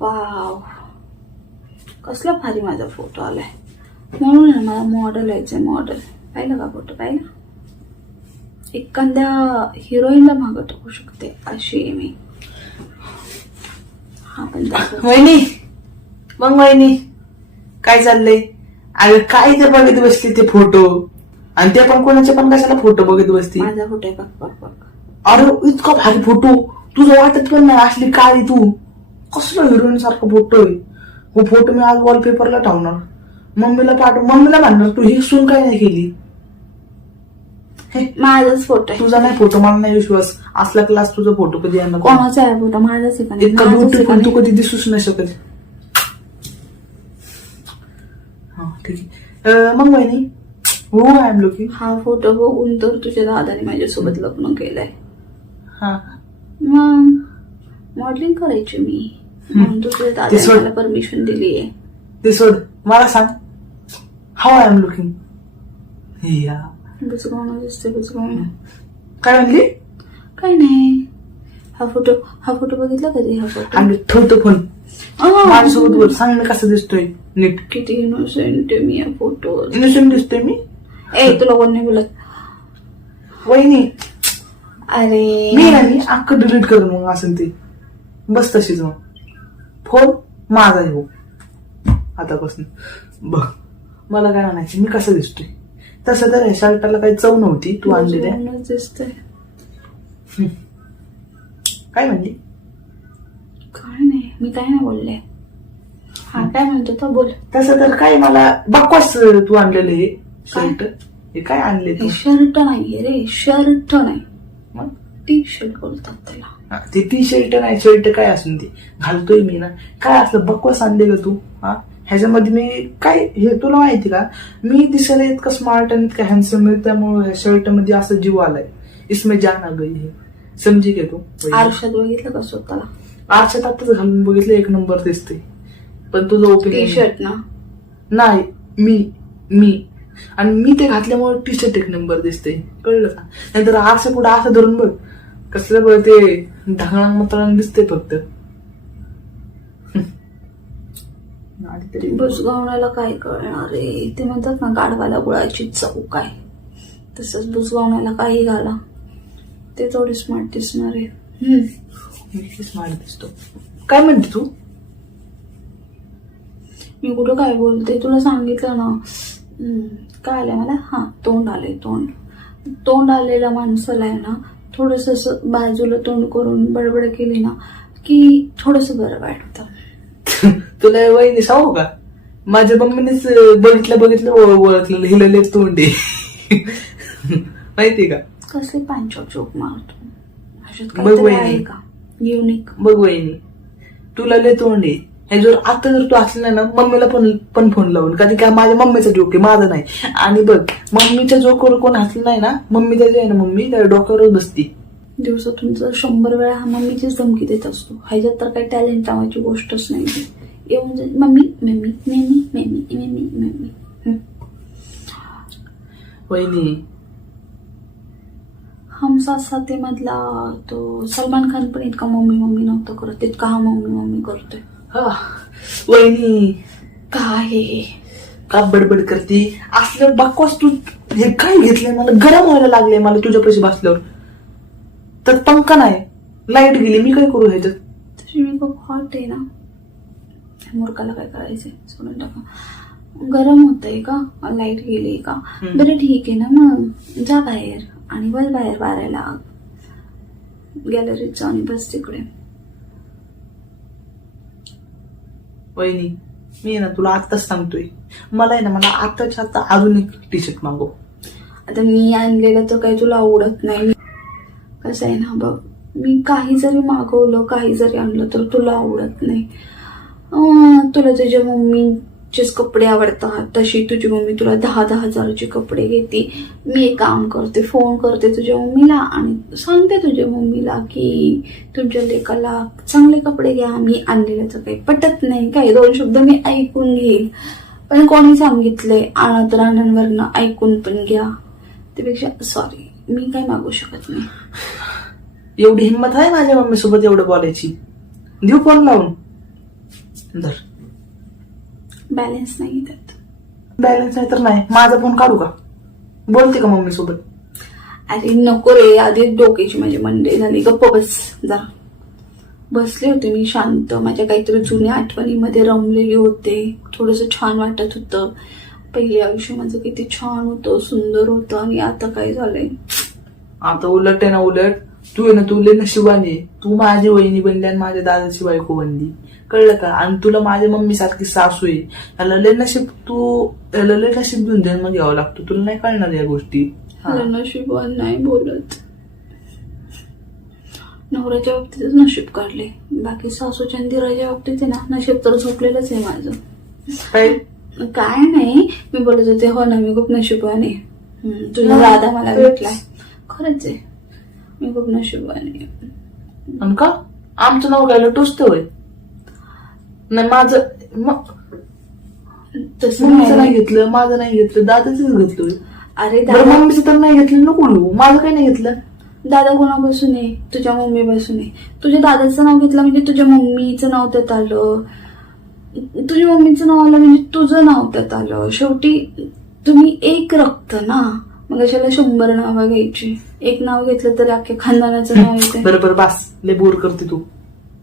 Wow. कसला भारी माझा फोटो आलाय. म्हणून ना मला मॉडेल यायचंय मॉडेल पाहिलं का फोटो पाहिलं? एखाद्या हिरोईनला मागं टाकू शकते अशी मी. हा. वहिनी मग वहिनी काय चाललंय? अरे काय ते बघत बसली ते फोटो आणि ते पण कोणाचे पण कशाला फोटो बघत बसती? माझा फोटो आहे बघ बघ बघ. अरे इतका भारी फोटो तुझं वाटत पण नाही असली काळी तू. कसलं हिरोईन सारखं फोटो आहे? हो फोटो मी आज वॉलपेपरला ठेवणार. मम्मीला पाठव मम्मीला म्हणणार तू ही सून काय नाही केली? हे माझाच फोटो आहे. तुझा नाही फोटो मला नाही विश्वास. असला क्लास तुझा फोटो कधी येणार कोणाचा आहे फोटो माझाच आहे का नाही? इतका माझाच आहे ब्युटी का पण तू नाही? कधी दिसूच नाही शकत. हा ठीक आहे. अं, मग वहिनी हो आय एम लुकिंग हा फोटो बघून तर तुझ्या दादाने माझ्यासोबत लग्न केलंय. हा. मग मॉडेलिंग करायची मी. म्हणून तुझ्या ते दादाने सोड. मला परमिशन दिली आहे ते सोड मला सांग. हाऊ आय एम लुकिंग या. बुजगावणं दिसते बुजगावणं काय म्हणली? काय नाही. हा फोटो हा फोटो बघितला कधी हा फोटो आणि ठेवतो फोन माझ्यासोबत बोल. सांग मी कसं दिसतोय. नीट किती इनोसेंट मी या फोटो इनोसेंट दिसतोय मी? ए तुला कोण नाही बोलत. वहिनी. अरे. मी आणि अख्खं डिलीट कर मग असेल ते. बस तशीच मग. फोन माझा हो आतापासून. बघ मला काय म्हणायचं मी कसं दिसतोय? तसं तर शर्टाला काही चव नव्हती तू आणली त्या. बुजगावणंच दिसतंय. काय म्हणली? काय नाही मी काय नाही बोलले. हा काय म्हणतो तो बोल. तसं तर काय मला बकवास तू आणलेलं हे शर्ट. हे काय आणले हे शर्ट नाहीये रे शर्ट नाही. टी शर्ट बोलतात त्याला. हा, ते टी शर्ट नाही शर्ट काय असून ते? घालतोय मी ना. काय असलं बकवास आणलेलं तू? हा? ह्याच्यामध्ये मी काय हे तुला माहिती का? मी दिसायला इतकं स्मार्ट आणि इतकं हँडसम आहे त्यामुळे शर्टमध्ये असं जीव आलाय. इसमें जान आ गई है. समजी घे तू आरशात बघितलं का स्वतःला? आरशात आताच घालून बघितलं एक नंबर दिसते पण तुझं टी ओपिनियन शर्ट ना? नाही मी मी. आणि मी ते घातल्यामुळे टी शर्ट एक नंबर दिसते कळलं का? नाहीतर आरसा पुढे असं धरून बघ. कसलं बघ ते ढगांग मतळांग दिसते फक्त. बुजगावण्याला काय कळणार रे? ते म्हणतात ना गाढवाला गुळाची चव काय तसंच बुजगावण्याला काही घाला. ते थोडे स्मार्ट दिसणार आहे. स्मार्ट दिसतो. काय म्हणते तू? मी कुठं काय बोलते? तुला सांगितलं ना. हम्म, काय आलंय मला? हा तोंड आलंय तोंड. तोंड आलेल्या माणसाला आहे ना थोडस असं बाजूला तोंड करून बडबड केली ना की थोडस बरं वाटतं. तुला वहिनी सांगू का? माझ्या मम्मीनेच बघितलं बघितलं ओळ- ओळखलं हिला तोंडे. माहितीये का? कसले पांचोक जोक मारतो. बघ वहिनी. युनिक बघ वहिनी. तुला लय तोंड. हे जर आता जर तू असला ना मम्मीला पण पण फोन लावून. कारण की माझ्या मम्मीचा जोक आहे माझा नाही. आणि बघ मम्मीच्या जोकवर कोण हसलं नाही ना मम्मी त्याच्या आहे ना मम्मी त्या डोक्यावरच बसती. दिवसातून जर शंभर वेळा हा मम्मीचीच धमकी देत असतो. ह्याच्यात तर काही टॅलेंट नावाची गोष्टच नाही. येऊन जाईल. मम्मी मम्मी मेमी मेमी मेमी मेमी. वहिनी. हम साथ साथी मधला तो सलमान खान पण इतका मम्मी मम्मी नव्हतं करत. इतका हा मम्मी मम्मी करतोय. वहिनी. काय? का बडबड करते? असलं बकवास तू हे काय घेतलंय? मला गरम व्हायला लागले मला तुझ्या पैसे बसल्यावर. तर पंखा नाही लाइट गेली मी काय करू ह्याच्यात? तशी मी खूप हॉट आहे ना. मूर्खाला काय करायचंय? सोडून टाका. गरम होतंय का? लाइट गेली का. बरं ठीक आहे ना मग. जा बाहेर. आणि बस बाहेर बारायला. गॅलरीत जाऊन बस तिकडे. वहिनी मी आहे ना तुला आत्ताच सांगतोय. मला आहे ना मला आत्ताच्या आता अजून एक टी शर्ट मागव. आता मी आणलेलं तर काही तुला आवडत नाही. कसं आहे ना बघ मी काही जरी मागवलं काही जरी आणलं तर तुला आवडत नाही. तुला तुझ्या चेच कपडे आवडतात तशी तुझी मम्मी तुला दहा दहा हजाराचे कपडे घेते. मी एक काम करते फोन करते तुझ्या मम्मीला आणि सांगते तुझ्या मम्मीला की तुमच्या लेकाला चांगले कपडे घ्या मी आणलेल्याचं काही पटत नाही. काही दोन शब्द मी ऐकून घेईल पण कोणी सांगितले आणत राहण्यांवरनं ऐकून पण घ्या. त्यापेक्षा सॉरी मी काय मागू शकत नाही. एवढी हिंमत आहे माझ्या मम्मीसोबत एवढं बोलायची? देऊ फोन लावून. धर. बॅलन्स नाही त्यात बॅलन्स नाही तर नाही. माझा फोन काढू का? बोलते का मम्मी सोबत? अरे नको रे. आधी डोक्याची माझी मंडे झाली गप्प बस जा बसले होते मी शांत. माझ्या काहीतरी जुन्या आठवणीमध्ये रमलेले होते. थोडस छान वाटत होतं. पहिले आयुष्य माझं किती छान होतं सुंदर होतं आणि आता काय झालंय? आता उलट आहे ना उलट. तू आहे ना तू लय नशिबाने. तू माझी वहिनी बनली आणि माझ्या दादाची बायको बनली. कळलं का? आणि तुला माझ्या मम्मी सारखी सासू आहे. याला लय नशीब तू याला लय नशीब घेऊन जन्म घ्यावा लागतो. तुला नाही कळणार या गोष्टी. हा. मला नशीबवान नाही बोलत. नवऱ्याच्या बाबतीतच नशीब काढले. बाकी सासूच्या आणि दिराच्या बाबतीत आहे ना नशीब तर झोपलेलंच आहे माझं. काय? नाही. मी बोलत होते हो ना मी खूप हम्म, तुझा दादा मला. भेटलाय. खरंच आहे. मी खूप नशिबवान आहे. आणि का? आमचं नाव घ्यायला टोचतं होय. नाही माझं म- तसं मम्मीचं नाही नाही घेतलं माझं नाही घेतलं दादाच घेतलं अरे बरं दादा मम्मीचं तर नाही घेतलं नको घेऊ माझं काही नाही घेतलं? दादा कोणापासून आहे? तुझ्या मम्मीपासून आहे. तुझ्या दादाचं नाव घेतलं म्हणजे तुझ्या मम्मीचं नाव त्यात आलं. तुझ्या मम्मीचं नाव आलं म्हणजे तुझं नाव त्यात आलं. शेवटी तुम्ही एक रक्त ना. मग अशाला शंभर नावं घ्यायची. एक नाव घेतलं तर अख्ख्या खानदानाचं नाव येते बरं बरं बास. लय बोर करते तू.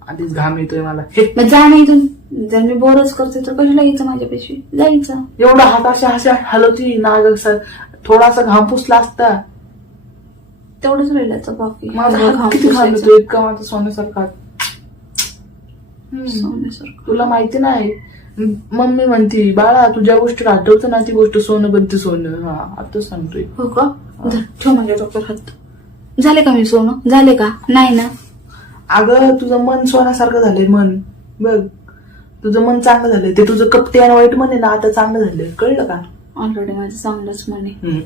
आधीच घाम येतोय मला. हे. मग जा नाही इथून. जर मी बोरच करते तर कशाला यायचं माझ्यापेक्षा जायचं. एवढा हात अशा अशा हलवती नाग असं थोडासा घाम पुसला असता. तेवढंच राहिल्याचं बाकी. माझा हात किती घाम. येतो इतका माझा सोन्यासारखा. सोन्यासारखं. तुला माहिती नाही. मम्मी म्हणती बाळा तू ज्या गोष्टी आठवतं ना ती गोष्ट सोनं बनते सोनं. हा आता सांगतोय. हो का? धर, ठेव माझ्या डॉक्टर हात. झाले का मी सोनं? झाले का? नाही ना. अगं तुझं मन सोन्यासारखं झालंय मन. बघ तुझं मन चांगलं झालंय. ते तुझं कपटे आणि वाईट मन आहे ना आता चांगलं झालंय. कळलं का? ऑलरेडी माझं चांगलंच म्हणे हम्म.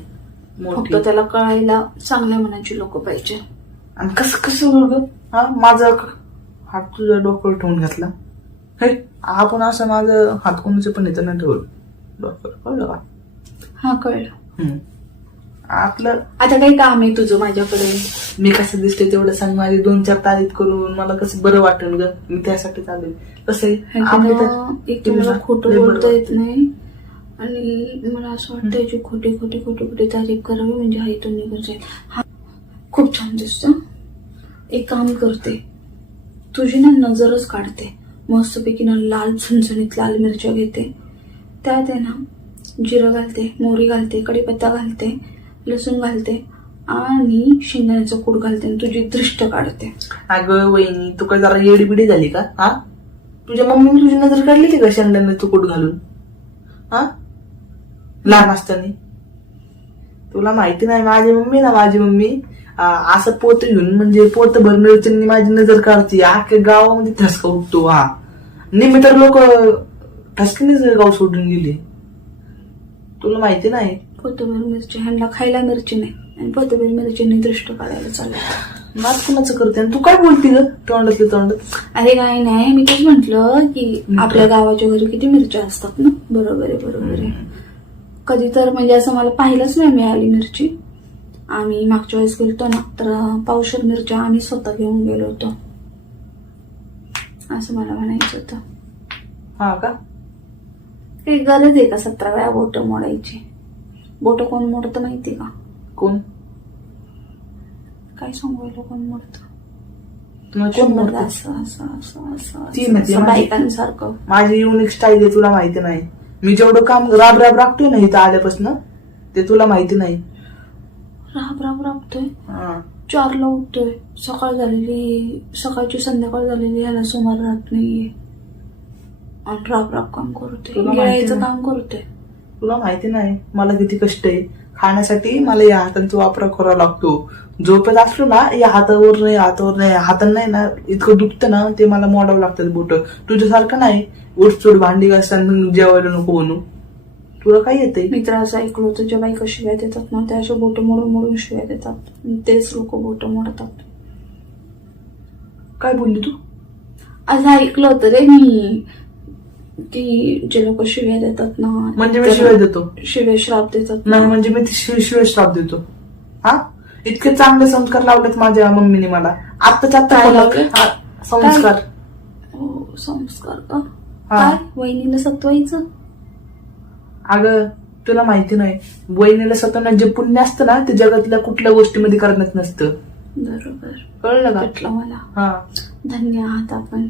फक्त मोठी त्याला कळायला चांगल्या मनाची लोक पाहिजे. आणि कसं कसं हा माझा हात तुझ्या डोक्यावर ठेवून घातला. हे आपण असं माझं हात कोणाचे पण येतं ना ठेवलं डोक्यावर कळलं का? हा कळलं. हम्म. आपलं आता काही काम आहे तुझं माझ्याकडे? मी कसं दिसते तेवढं सांग माझी दोन चार तारीख करून. मला कसं बरं वाटेल ग? मी त्यासाठी चालू कसं आहे? आपली तर- ह्याच्यानं एक तर मला खोटं लय बरं बोलता येत नाही. आणि मला असं वाटतं याची खोटी खोटी खोटी खोटी तारीफ करावी म्हणजे हा इथून निघून जाईल. हा खूप छान दिसतं. एक काम करते. तुझी ना नजरच काढते. मस्तपैकी ना लाल झणझणीत लाल मिरच्या घेते. त्यात आहे ना जिरं घालते मोहरी घालते कढीपत्ता घालते लसूण घालते आणि शेंगदाण्याचं कूड घालते आणि तुझी दृष्ट काढते. अगं वहिनी तू काय जरा येडीबिडी झाली का? हा? तुझ्या मम्मीने तुझी नजर काढलेली का शेंगदाण्याचं कूट घालून? हा? लहान असताना? तुला माहिती नाही माझी मम्मी ना माझी मम्मी असं पोत घेऊन म्हणजे पोत भर मिरच्यांनी माझी नजर काढते. अख्ख्या गावामध्ये ठसका उठतो हा. नेहमी तर लोक ठसकीनेच गाव सोडून गेले. तुला माहिती नाही? कोथिंबीर मिरची ह्यांना खायला मिरची नाही. आणि कोथिंबीर मिरचीने दृष्ट काढायला चाललं. नाच कुणाचं करते? आणि तू काय बोलती ग तोंडातले तोंडात अरे काय नाही मी तेच म्हंटल की. आपल्या गावाच्या घरी किती मिरच्या असतात ना? बरोबर आहे बरोबर आहे. कधी तर म्हणजे असं मला पाहिलंच नाही मिळाली मिरची. आम्ही मागच्या वेळेस गेलतो ना तर पावशर मिरच्या आम्ही स्वतः घेऊन गेलो होतो. असं मला म्हणायचं होतं. हा का? काही गरज आहे का सतरा वेळा बोट मोडायची? बोट कोण मोडतं माहिती का? कोण? काय सांगू याला कोण मोडतं? कोण? असं असं असं असं ती असं, ना ती असं माझी- बायकांसारखं. माझी युनिक स्टाईल आहे तुला माहिती नाही. मी जेवढं काम राब राब राबतोय ना इथं आल्यापासून ते तुला माहिती नाही. राब राब राबतोय? हा. चारला उठतोय सकाळ झालेली सकाळची संध्याकाळ झालेली ह्याला सुमार राहत नाहीये आणि राब राब काम करतोय तुला माहिती गिळायचं नाही. काम करतोय तुला माहिती नाही मला किती कष्ट आहे खाण्यासाठी मला या हातांचा वापर करावा लागतो झोपेत असलो ना या हातावर नाही हातावर नाही हातानं नाही ना इतकं दुखतं ना ते मला मोडावं लागतं बोट तुझ्यासारखं नाही उठचोड भांडी घासताना जेवायला नको बनू तुला काय येते मी तर असं ऐकलं होतं ज्या बायका शिव्या देतात ना त्या अशा बोट मोडून मोडून शिव्या देतात. तेच लोक बोट मोडतात. काय बोलली तू? असं ऐकलं होतं रे मी की जे लोक शिव्या देतात ना म्हणजे मी शिवाय देतो. शिव्या श्राप देतात नाही ना. म्हणजे मी शिवाय श्राप देतो. हा? इतके चांगले संस्कार लावलेत माझ्या मम्मीने मला. आत्ताच्या आत्ता संस्कार. हो संस्कार का? काय? वहिनीला सत्वायचं अगं तुला माहिती नाही वहिनीला स्वतःना जे पुण्य असतं ना ते जगातल्या कुठल्या गोष्टीमध्ये करण्यात नसतं. बरोबर. कळलं का? मला. हा. धन्य आहात आपण.